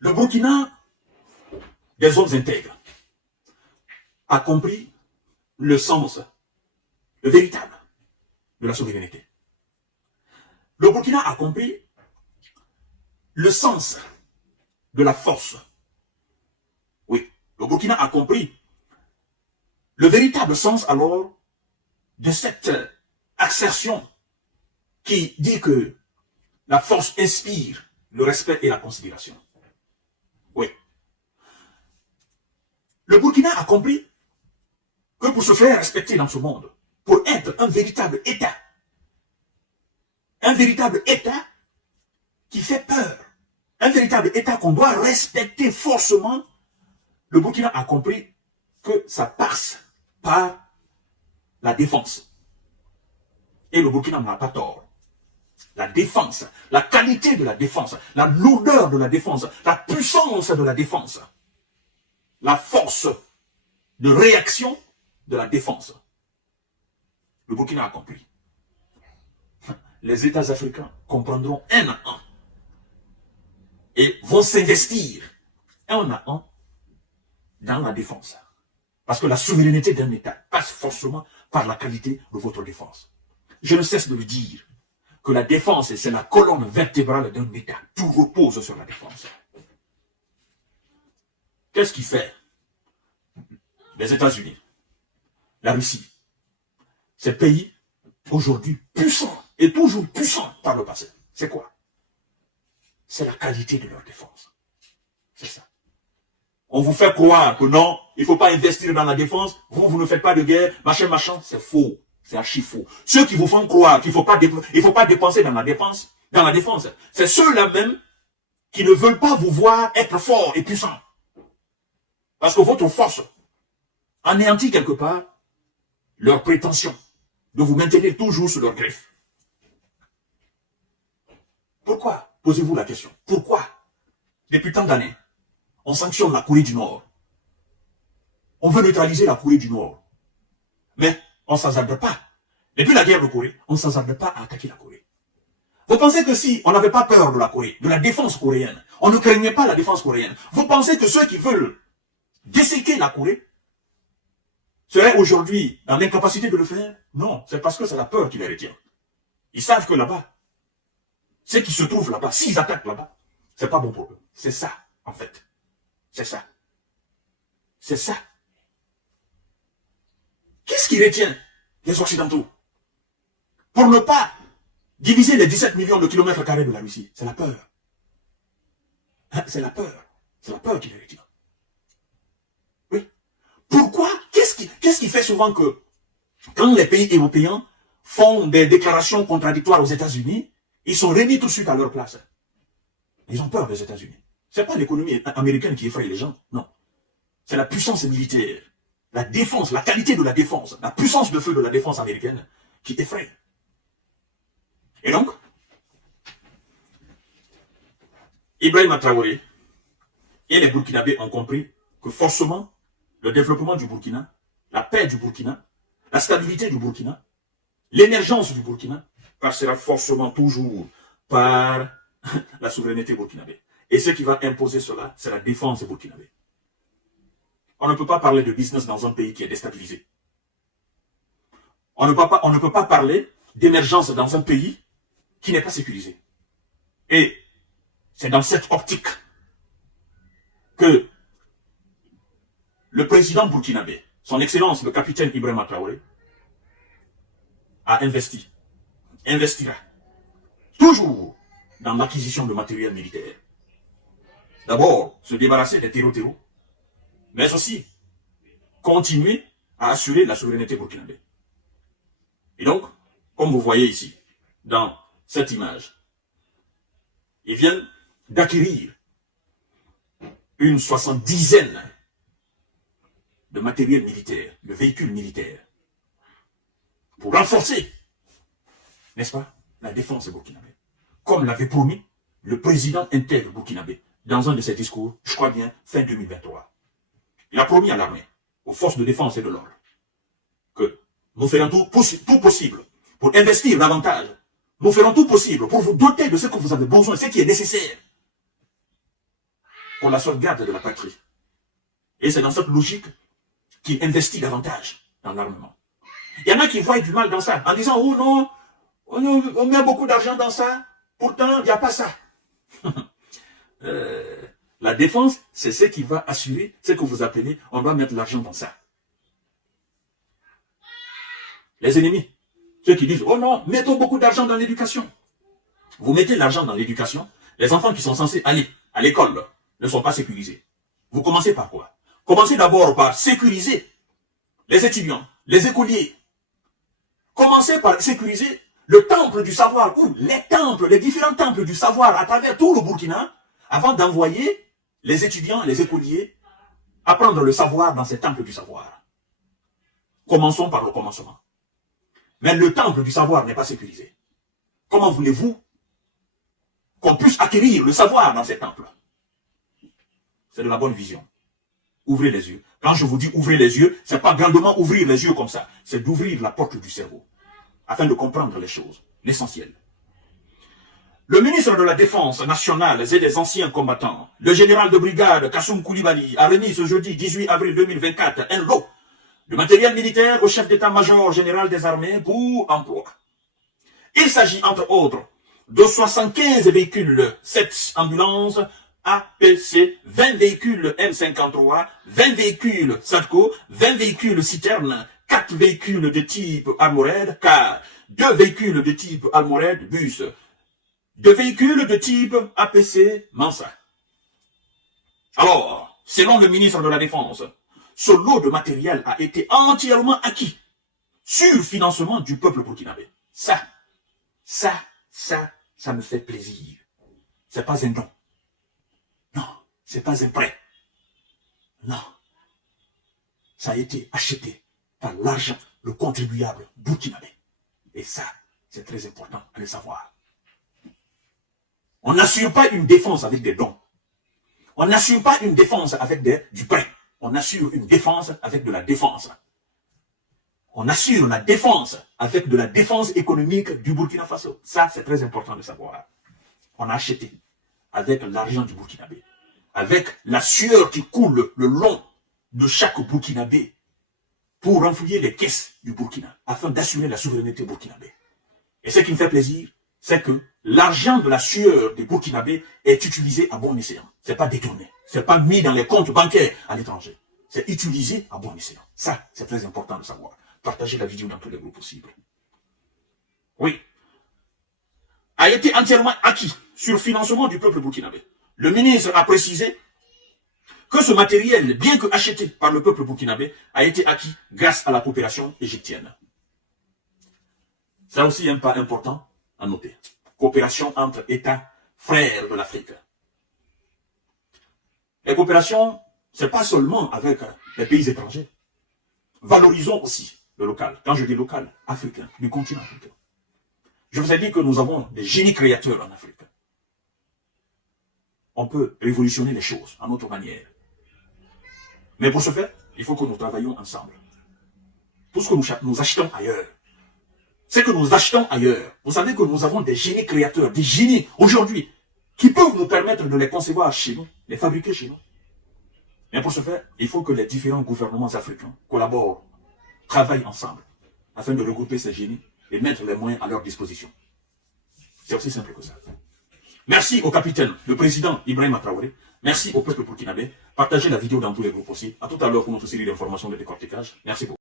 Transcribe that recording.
Le Burkina, des hommes intègres, a compris le sens, le véritable de la souveraineté. Le Burkina a compris le sens de la force. Oui, le Burkina a compris le véritable sens alors de cette assertion qui dit que la force inspire le respect et la considération. Oui. Le Burkina a compris que pour se faire respecter dans ce monde, pour être un véritable État qui fait peur, un véritable État qu'on doit respecter forcément, le Burkina a compris que ça passe par la défense. Et le Burkina n'a pas tort. La défense, la qualité de la défense, la lourdeur de la défense, la puissance de la défense, la force de réaction de la défense. Le Burkina a compris. Les États africains comprendront un à un et vont s'investir un à un dans la défense. Parce que la souveraineté d'un État passe forcément par la qualité de votre défense. Je ne cesse de le dire, que la défense, c'est la colonne vertébrale d'un État. Tout repose sur la défense. Qu'est-ce qui fait les États-Unis, la Russie, ces pays aujourd'hui puissants et toujours puissants par le passé? C'est quoi? C'est la qualité de leur défense. C'est ça. On vous fait croire que non, il ne faut pas investir dans la défense, vous ne faites pas de guerre, machin, c'est faux. C'est archi faux. Ceux qui vous font croire qu'il ne faut pas dépenser dans la défense, c'est ceux-là même qui ne veulent pas vous voir être forts et puissants. Parce que votre force anéantit quelque part leur prétention de vous maintenir toujours sous leur griffe. Pourquoi? Posez-vous la question. Pourquoi? Depuis tant d'années, on sanctionne la Corée du Nord. On veut neutraliser la Corée du Nord. Mais on ne s'hasarde pas. Depuis la guerre de Corée, on ne s'hasarde pas à attaquer la Corée. Vous pensez que si on n'avait pas peur de la Corée, de la défense coréenne, on ne craignait pas la défense coréenne, vous pensez que ceux qui veulent desséquer la Corée seraient aujourd'hui dans l'incapacité de le faire? Non, c'est parce que c'est la peur qui les retient. Ils savent que là-bas, ceux qui se trouvent là-bas, s'ils attaquent là-bas, c'est pas bon pour eux. C'est ça, en fait. C'est ça. C'est ça. Qu'est-ce qui retient les Occidentaux pour ne pas diviser les 17 millions de kilomètres carrés de la Russie? C'est la peur. C'est la peur. C'est la peur qui les retient. Oui. Pourquoi? Qu'est-ce qui fait souvent que quand les pays européens font des déclarations contradictoires aux États-Unis, ils sont remis tout de suite à leur place? Ils ont peur des États-Unis. Ce n'est pas l'économie américaine qui effraie les gens, non. C'est la puissance militaire, la défense, la qualité de la défense, la puissance de feu de la défense américaine qui effraie. Et donc, Ibrahima Traoré et les Burkinabés ont compris que forcément, le développement du Burkina, la paix du Burkina, la stabilité du Burkina, l'émergence du Burkina passera forcément toujours par la souveraineté burkinabé. Et ce qui va imposer cela, c'est la défense burkinabé. On ne peut pas parler de business dans un pays qui est déstabilisé. On ne peut pas parler d'émergence dans un pays qui n'est pas sécurisé. Et c'est dans cette optique que le président burkinabé, son excellence le capitaine Ibrahima Traoré, a investira toujours dans l'acquisition de matériel militaire. D'abord, se débarrasser des terreaux, mais aussi continuer à assurer la souveraineté burkinabé. Et donc, comme vous voyez ici, dans cette image, ils viennent d'acquérir une 70aine de matériel militaire, de véhicules militaires, pour renforcer, n'est-ce pas, la défense burkinabé. Comme l'avait promis le président intègre burkinabé dans un de ses discours, je crois bien, fin 2023. Il a promis à l'armée, aux forces de défense et de l'ordre, que nous ferons tout possible pour investir davantage. Nous ferons tout possible pour vous doter de ce que vous avez besoin, ce qui est nécessaire. pour la sauvegarde de la patrie. Et c'est dans cette logique qu'il investit davantage dans l'armement. Il y en a qui voient du mal dans ça, en disant, oh non, on met beaucoup d'argent dans ça, pourtant, il n'y a pas ça. La défense, c'est ce qui va assurer ce que vous appelez, on va mettre l'argent dans ça. Les ennemis, ceux qui disent, oh non, mettons beaucoup d'argent dans l'éducation. Vous mettez l'argent dans l'éducation, les enfants qui sont censés aller à l'école ne sont pas sécurisés. Vous commencez par quoi? Commencez d'abord par sécuriser les étudiants, les écoliers. Commencez par sécuriser le temple du savoir, ou les différents temples du savoir à travers tout le Burkina, avant d'envoyer les étudiants, les écoliers, apprendre le savoir dans ces temples du savoir. Commençons par le commencement. Mais le temple du savoir n'est pas sécurisé. Comment voulez-vous qu'on puisse acquérir le savoir dans ces temples? C'est de la bonne vision. Ouvrez les yeux. Quand je vous dis ouvrez les yeux, ce n'est pas grandement ouvrir les yeux comme ça. C'est d'ouvrir la porte du cerveau, afin de comprendre les choses, l'essentiel. Le ministre de la Défense nationale et des anciens combattants, le général de brigade Kassoum Koulibaly, a remis ce jeudi 18 avril 2024 un lot de matériel militaire au chef d'état-major général des armées pour emploi. Il s'agit entre autres de 75 véhicules, 7 ambulances APC, 20 véhicules M53, 20 véhicules SADCO, 20 véhicules citernes, 4 véhicules de type Armored car, 2 véhicules de type Armored bus, 2 véhicules de type APC Mansa. Alors, selon le ministre de la Défense, ce lot de matériel a été entièrement acquis sur financement du peuple burkinabé. Ça me fait plaisir. C'est pas un don. Non, c'est pas un prêt. Non. Ça a été acheté par l'argent, le contribuable burkinabé. Et ça, c'est très important à le savoir. On n'assure pas une défense avec des dons. On n'assure pas une défense avec du prêt. On assure une défense avec de la défense. On assure la défense avec de la défense économique du Burkina Faso. Ça, c'est très important de savoir. On a acheté avec l'argent du Burkinabé, avec la sueur qui coule le long de chaque Burkinabé pour renflouer les caisses du Burkina, afin d'assurer la souveraineté burkinabé. Et ce qui me fait plaisir, c'est que l'argent de la sueur des Burkinabés est utilisé à bon escient. Ce n'est pas détourné. Ce n'est pas mis dans les comptes bancaires à l'étranger. C'est utilisé à bon escient. Ça, c'est très important de savoir. Partagez la vidéo dans tous les groupes possibles. Oui. A été entièrement acquis sur financement du peuple burkinabé. Le ministre a précisé que ce matériel, bien que acheté par le peuple burkinabé, a été acquis grâce à la coopération égyptienne. C'est aussi un pas important à noter. Coopération entre États frères de l'Afrique. Les coopérations, ce n'est pas seulement avec les pays étrangers. Valorisons aussi le local. Quand je dis local, africain, du continent africain. Je vous ai dit que nous avons des génies créateurs en Afrique. On peut révolutionner les choses à notre manière. Mais pour ce faire, il faut que nous travaillions ensemble. Tout ce que nous achetons ailleurs, c'est que nous achetons ailleurs. Vous savez que nous avons des génies créateurs, des génies aujourd'hui, qui peuvent nous permettre de les concevoir chez nous, les fabriquer chez nous. Mais pour ce faire, il faut que les différents gouvernements africains collaborent, travaillent ensemble, afin de regrouper ces génies et mettre les moyens à leur disposition. C'est aussi simple que ça. Merci au capitaine, le président Ibrahima Traoré. Merci au peuple burkinabé. Partagez la vidéo dans tous les groupes aussi. À tout à l'heure pour notre série d'informations de décortiquage. Merci beaucoup.